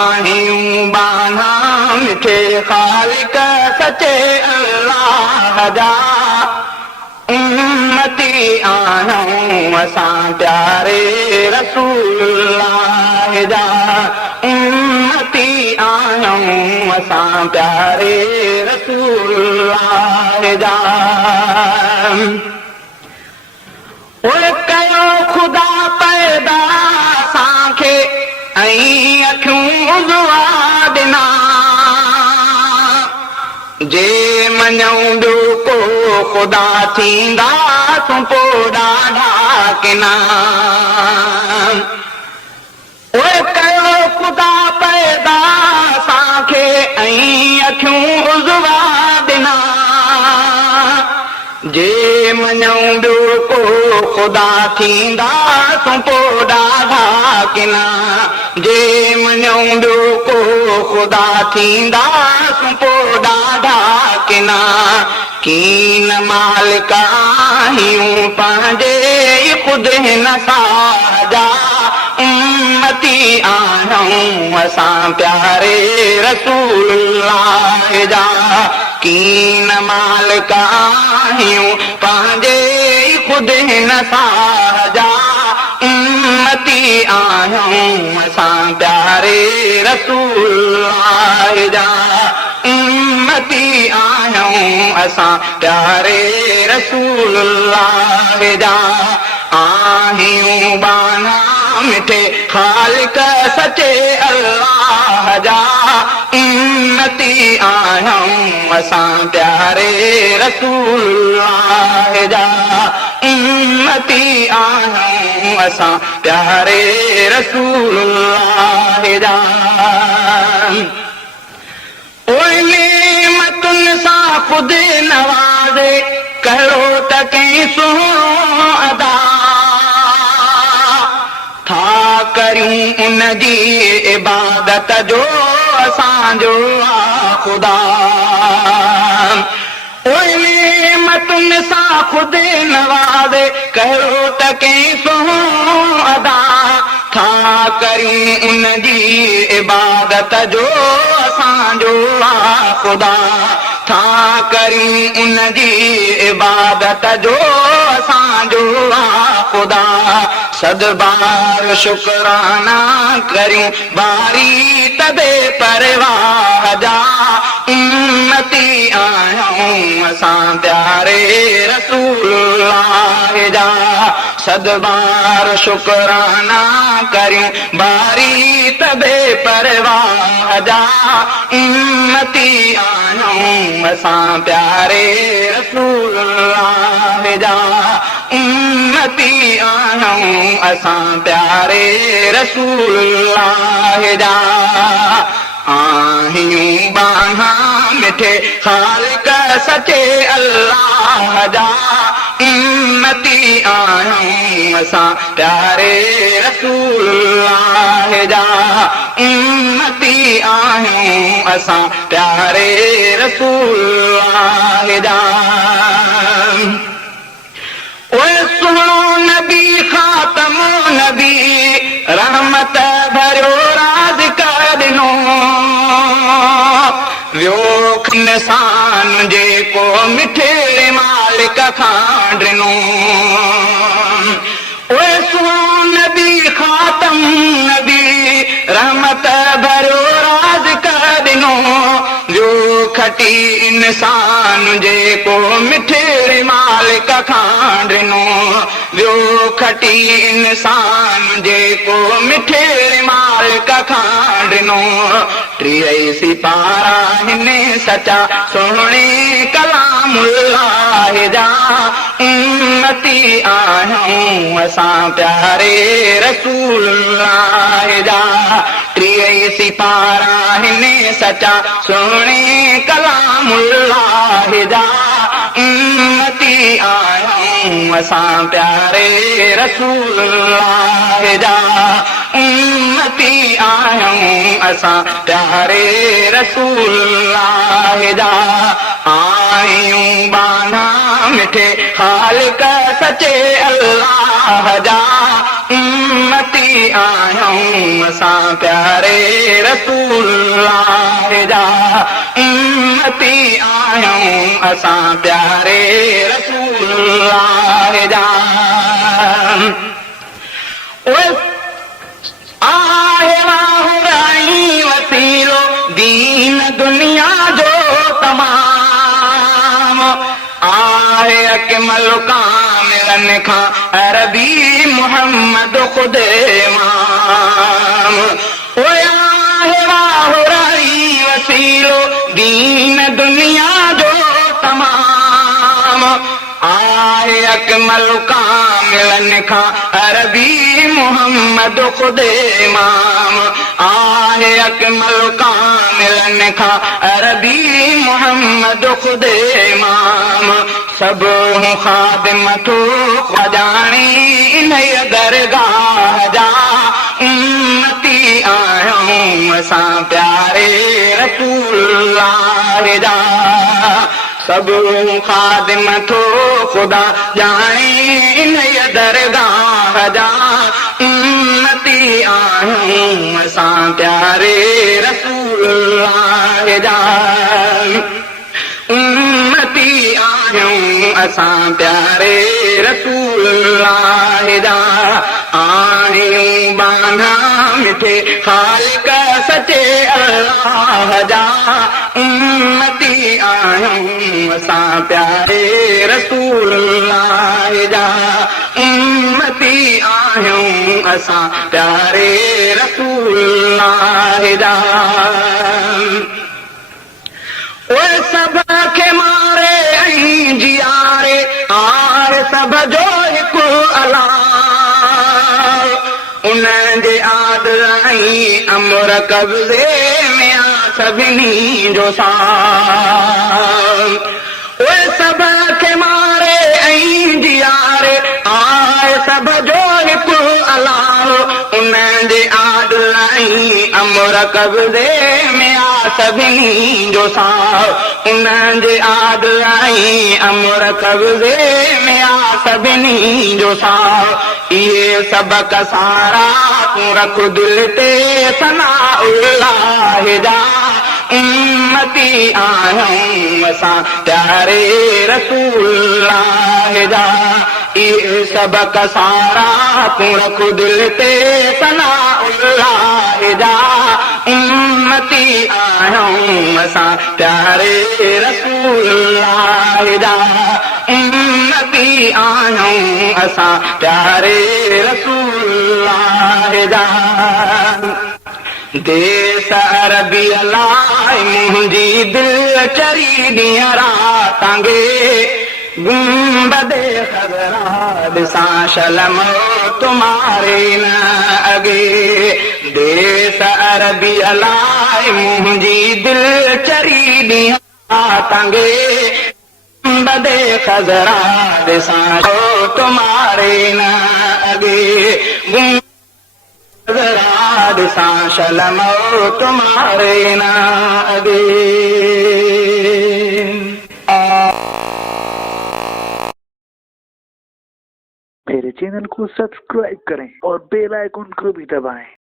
आहियूं बाना मिठे ख़ालिक सचे अल्लाह जा उम्मती आहियूं असां प्यारे रसूलुल्लाह जा उम्मती आहियूं असां प्यारे रसूलुल्लाह जा ओए कयो ख़ुदा पैदा असांखे ऐं अखियूं उज़वा ॾिना जे मञूं ॿियो को ख़ुदा थींदासूं पोइ ॾाढा किना ओए कयो ख़ुदा पैदा असांखे ऐं अखियूं उज़वा ॾिना जे मञूं ॿियो को ख़ुदा थींदासूं पोइ ॾाढा किना जे मञूं ॿियो को ख़ुदा थींदासूं पोइ ॾाढा किना कीन मालिक आहियूं पंहिंजे ख़ुदि हिन साजा उम्मती आहियूं असां प्यारे रसूलुल्लाह जा कीन मालिक आहियूं पंहिंजे ख़ुदि हिन साजा उम्मती आहियूं असां प्यारे रसूलुल्लाह जा उम्मती आहियूं असां प्यारे रसूलुल्लाह जा आहियूं बाना मिठे ख़ालिक सचे अल्लाह जा उम्मती आहियूं असां प्यारे रसूलुल्लाह जा उम्मती आहियूं असां प्यारे रसूलुल्लाह जा ओए नेमतुनि सां ख़ुदि नवाज़े कहिड़ो त कंहिं सुहिणो अदा था करियूं उन जी इबादत जो असांजो ख़ुदा ओए नेमतुनि सां ख़ुदि नवाज़े कहिड़ो त कंहिं सुहिणो अदा था करियूं उन जी इबादत जो असांजो ख़ुदा था करियूं उन जी इबादत जो असांजो ख़ुदा सदबार शुक्राना करियूं बारी तबे परवाह जा उम्मती आहियूं असां प्यारे रसूलुल्लाह जा सदबार शुक्राना करियूं बारी तबे परवाह जा उम्मती आहियूं असां प्यारे रसूलुल्लाह जा उम्मती आहियूं असां प्यारे रसूलुल्लाह जा आहियूं बाना मिठे ख़ालिक सचे अल्लाह जा उम्मती आहियूं असां प्यारे रसूलुल्लाह जा उम्मती आहियूं असां प्यारे रसूलुल्लाह जा ओए सुहिणो नबी ख़ातमो नबी रहमत भरियो राज़ ॾिनो वियो निशान जेको मिठे मालिक खां ॾिनो ओए सुहिणो नबी ख़ातम नबी रहमत भरियो राज़ ॾिनो वियो खटी इंसान जेको मिठे मालिक खां ॾिनो वियो खटी इंसान जेको मिठे मालिक खां ॾिनो टीह सिपारा हिन सचा सुहिणे कलामुल्लाह जा उम्मती आहियूं असां प्यारे रसूलुल्लाह जा टीह सिपारा हिन सचा सुहिणे कलामुल्लाह जा उम्मती आहियूं असां प्यारे रसूलुल्लाह जा उम्मती आहियूं असां प्यारे रसूलुल्लाह जा आहियूं बाना मिठे ख़ालिक सचे अल्लाह जा उम्मती आहियूं असां प्यारे रसूलुल्लाह जा उम्मती आहियूं असां प्यारे रसूलुल्लाह जा आहे वाहुराई वसीलो दीन दुनिया जो तमाम आहे अकमल कामिलन खां अरबी मोहम्मद खुद इमाम आहे वाहुराई वसीलो दीन दुनिया जो तमाम आहे अकमल कामिलन खां अरबी मोहम्मद खुद इमाम आहे अकमल कामिलन खां अरबी मोहम्मद खुद इमाम सब खादिम थो ख़जानी इन दरगाह जा उम्मती आहियूं असां प्यारे रसूलुल्लाह जा सब खादिम थो ख़ुदा ॼाणे इन दरगाह जा उम्मती आहियूं असां प्यारे रसूलुल्लाह जा उम्मती आहियूं असां प्यारे रसूलुल्लाह जा आहियूं बाना मिठे ख़ालिक सचे अल्लाह जा उम्मती आहियूं असां प्यारे रसूलुल्लाह जा उम्मती आहियूं असां प्यारे रसूलुल्लाह जा उहे सभ खे मारे ऐं जियारे आहे सभ जो हिकु अलाह उन जे आदर ऐं अमर कब्ज़े में आ सभिनी जो साथ उहे सभ खे मारे ऐं जियारे आहे सभ जो हिकु अलाह उन जे आदर ऐं अमर कब्ज़े में आ सभिनी जो साथ उन जे आदर ऐं अमर कब्ज़े में आ सभिनी जो साथ इहे सबक सारा तूं रख दिल ते सनाउल्लाह जा उम्मती आहियूं असां प्यारे रसूलुल्लाह जा इहे सबक सारा तूं रख दिल ते सनाउल्लाह जा उम्मती आहियूं असां प्यारे रसूलुल्लाह जा उम्मती आहियूं असां प्यारे रसूलुल्लाह जा देश अरबी लाइ मुंहिंजी दिल चरी ॾींहं रातांगे गुंबदे ख़ज़रा ॾिसां शलम तुम्हारे न अॻे देश अरबी लाइ मुंहिंजी दिल चरी ॾींहं रातांगे गुंबदे ख़ज़रा ॾिसां तुम्हारे न अॻे ॾिसां शलम तुम्हारे न अॻे मेरे चैनल को सब्सक्राइब करें और बेल आइकन को भी दबाएं।